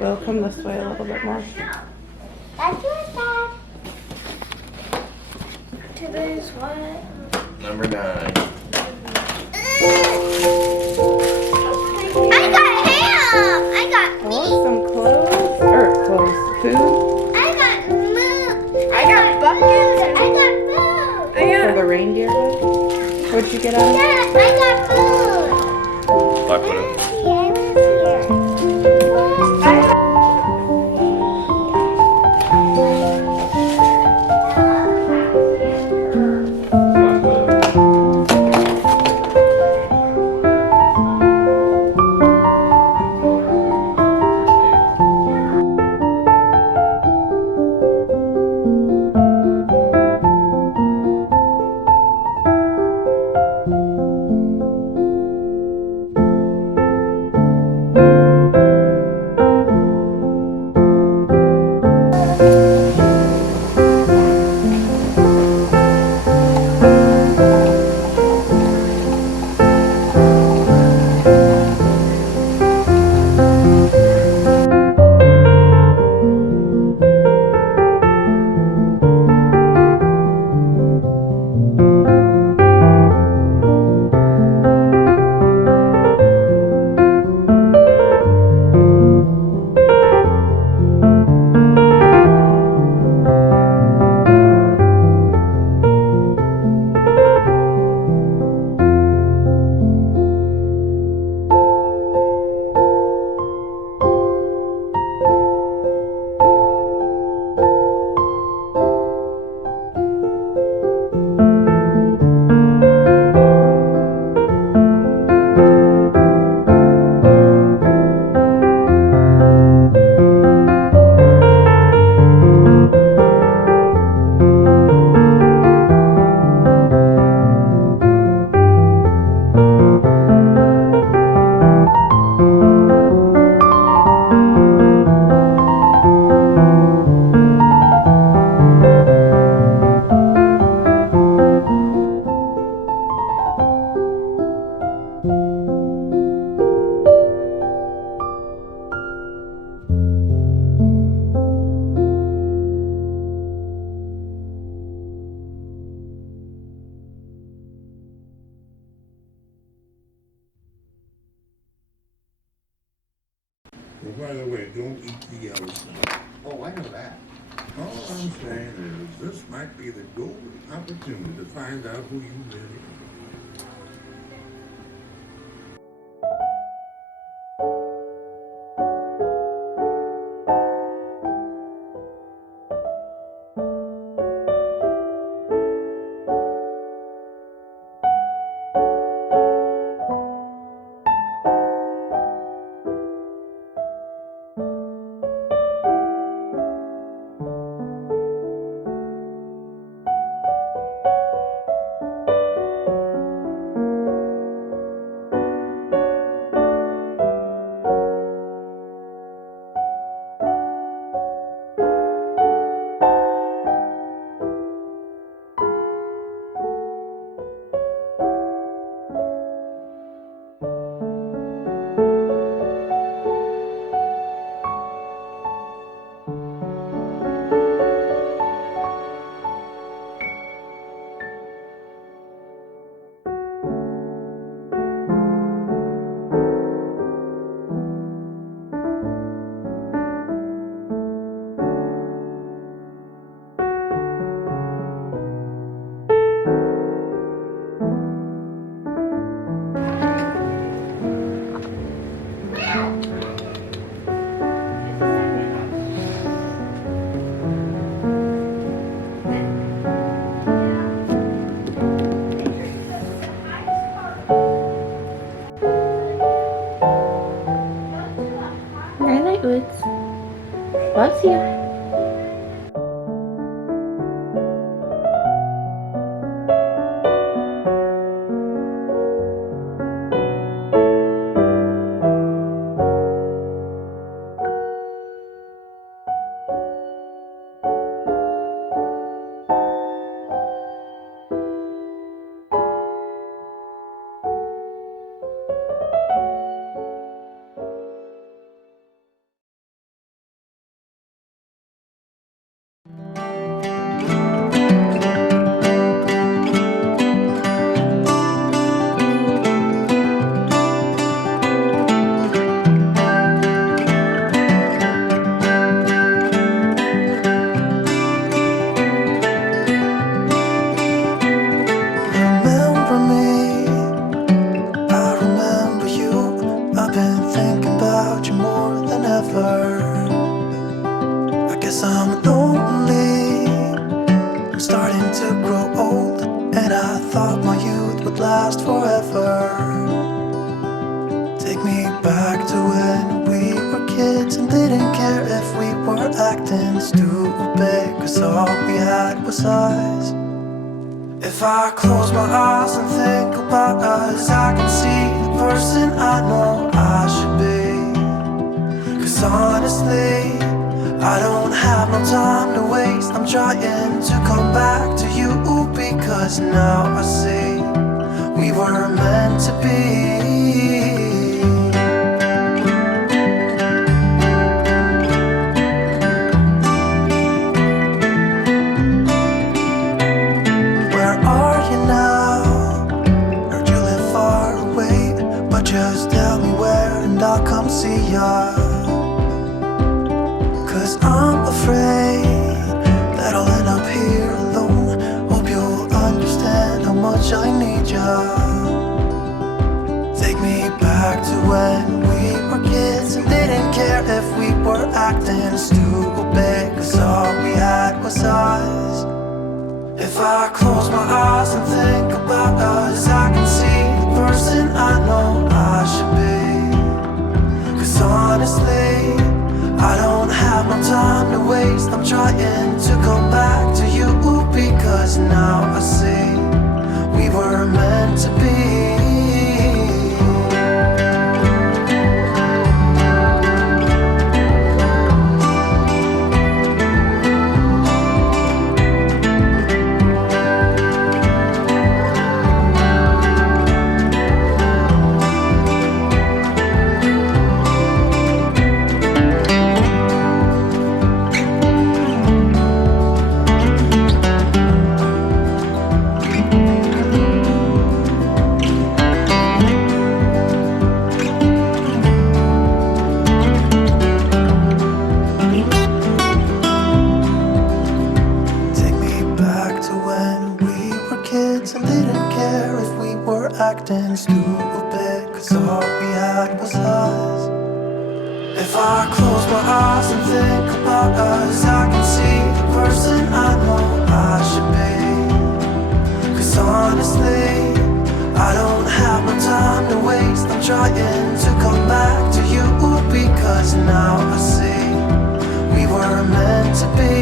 We'll come this way a little bit more. That's your dad. Today's what? Number 9. I got ham! I got Oh, meat! some clothes. Or clothes. Food. I got milk! I got buckets! I got food! For the reindeer. What'd you get out of it? Dad, I got food! Black Widow. Well, by the way, don't eat the yellow stuff. Oh, I know that. All I'm saying is this might be the golden opportunity to find out who you really are. Good night, Woods. Loves you. last forever. Take me back to when we were kids and didn't care if we were acting stupid, 'cause all we had was us. If I close my eyes and think about us, I can see the person I know I should be. 'Cause honestly, I don't have no time to waste. I'm trying to come back to you, because now I see we were meant to be. Where are you now? Heard you live far away, but just tell me where and I'll come see ya. 'Cause I'm afraid that I'll end up here alone. Hope you'll understand how much I need ya. Take me back to when we were kids and didn't care if we were acting stupid, 'cause all we had was us. If I close my eyes and think about us, I can see the person I know I should be. 'Cause honestly, I don't have no time to waste. I'm trying to come back to you, because now I see we were meant to be. And didn't care if we were acting stupid, 'cause all we had was us. If I close my eyes and think about us, I can see the person I know I should be. 'Cause honestly, I don't have no time to waste. I'm trying to come back to you, because now I see we were meant to be.